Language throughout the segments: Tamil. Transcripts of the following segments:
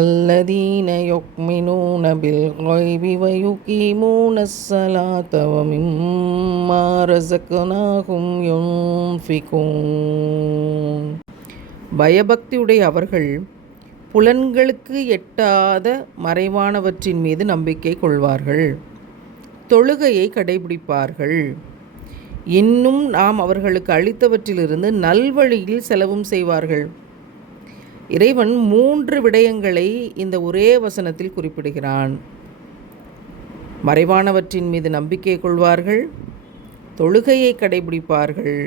الذين يؤمنون بالغيب ويقيمون الصلاة ومما رزقناهم ينفقون. பயபக்தியுடைய அவர்கள் புலன்களுக்கு எட்டாத மறைவானவற்றின் மீது நம்பிக்கை கொள்வார்கள், தொழுகையை கடைபிடிப்பார்கள், இன்னும் நாம் அவர்களுக்கு அளித்தவற்றிலிருந்து நல்வழியில் செலவும் செய்வார்கள். இறைவன் 3 விடயங்களை இந்த ஒரே வசனத்தில் குறிப்பிடுகிறான். மறைவானவற்றின் மீது நம்பிக்கை கொள்வார்கள், தொழுகையை கடைபிடிப்பார்கள்,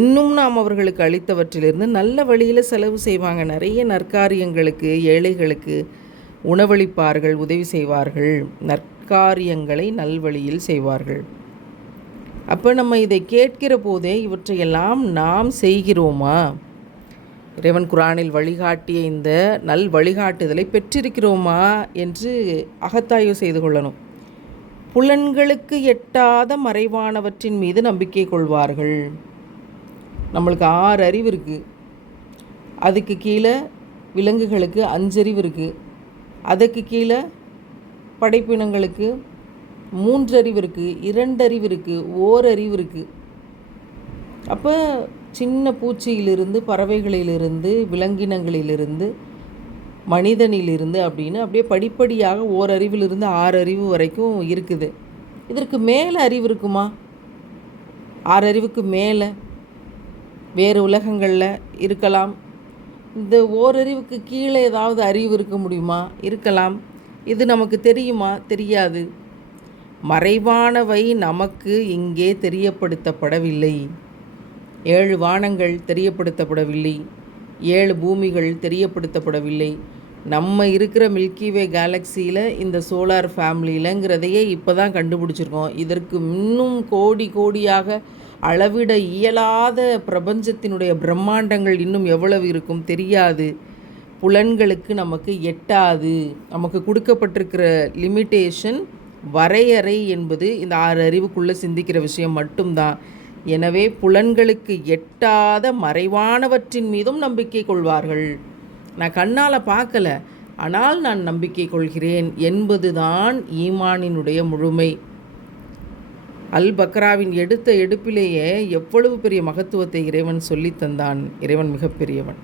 இன்னும் நாம் அவர்களுக்கு அளித்தவற்றிலிருந்து நல்ல வழியில் செலவு செய்வாங்க. நிறைய நற்காரியங்களுக்கு, ஏழைகளுக்கு உணவளிப்பார்கள், உதவி செய்வார்கள், நற்காரியங்களை நல்வழியில் செய்வார்கள். அப்போ நம்ம இதை கேட்கிற போதே இவற்றையெல்லாம் நாம் செய்கிறோமா? இறைவன் குரானில் வழிகாட்டிய இந்த நல் வழிகாட்டுதலை பெற்றிருக்கிறோமா என்று அகத்தாய்வு செய்து கொள்ளணும். புலன்களுக்கு எட்டாத மறைவானவற்றின் மீது நம்பிக்கை கொள்வார்கள். நம்மளுக்கு 6 அறிவு இருக்குது, அதுக்கு கீழே விலங்குகளுக்கு 5 அறிவு இருக்குது, அதுக்கு கீழே படைப்பினங்களுக்கு 3 அறிவு இருக்குது, 2 அறிவு இருக்குது, 1 அறிவு இருக்குது. அப்போ சின்ன பூச்சியிலிருந்து, பறவைகளிலிருந்து, விலங்கினங்களிலிருந்து, மனிதனிலிருந்து அப்படின்னு அப்படியே படிப்படியாக 1 அறிவிலிருந்து 6 அறிவு வரைக்கும் இருக்குது. இதற்கு மேலே அறிவு இருக்குமா? 6 அறிவுக்கு மேலே வேறு உலகங்களில் இருக்கலாம். இந்த 1 அறிவுக்கு கீழே ஏதாவது அறிவு இருக்க முடியுமா? இருக்கலாம். இது நமக்கு தெரியுமா? தெரியாது. மறைவானவை நமக்கு இங்கே தெரியப்படுத்தப்படவில்லை. 7 வானங்கள் தெரியப்படுத்தப்படவில்லை, 7 பூமிகள் தெரியப்படுத்தப்படவில்லை. நம்ம இருக்கிற மில்கிவே கேலக்சியில் இந்த சோலார் ஃபேமிலியிலங்கிறதையே இப்போ தான் கண்டுபிடிச்சிருக்கோம். இதற்கு இன்னும் கோடி கோடியாக அளவிட இயலாத பிரபஞ்சத்தினுடைய பிரம்மாண்டங்கள் இன்னும் எவ்வளவு இருக்கும் தெரியாது. புலன்களுக்கு நமக்கு எட்டாது. நமக்கு கொடுக்கப்பட்டிருக்கிற லிமிட்டேஷன், வரையறை என்பது இந்த 6 அறிவுக்குள்ளே சிந்திக்கிற விஷயம் மட்டும்தான். எனவே புலன்களுக்கு எட்டாத மறைவானவற்றின் மீதும் நம்பிக்கை கொள்வார்கள். நான் கண்ணால் பார்க்கல, ஆனால் நான் நம்பிக்கை கொள்கிறேன் என்பதுதான் ஈமானினுடைய முழுமை. அல் பக்ராவின் எடுத்த எடுப்பிலேயே எவ்வளவு பெரிய மகத்துவத்தை இறைவன் சொல்லித்தந்தான். இறைவன் மிகப்பெரியவன்.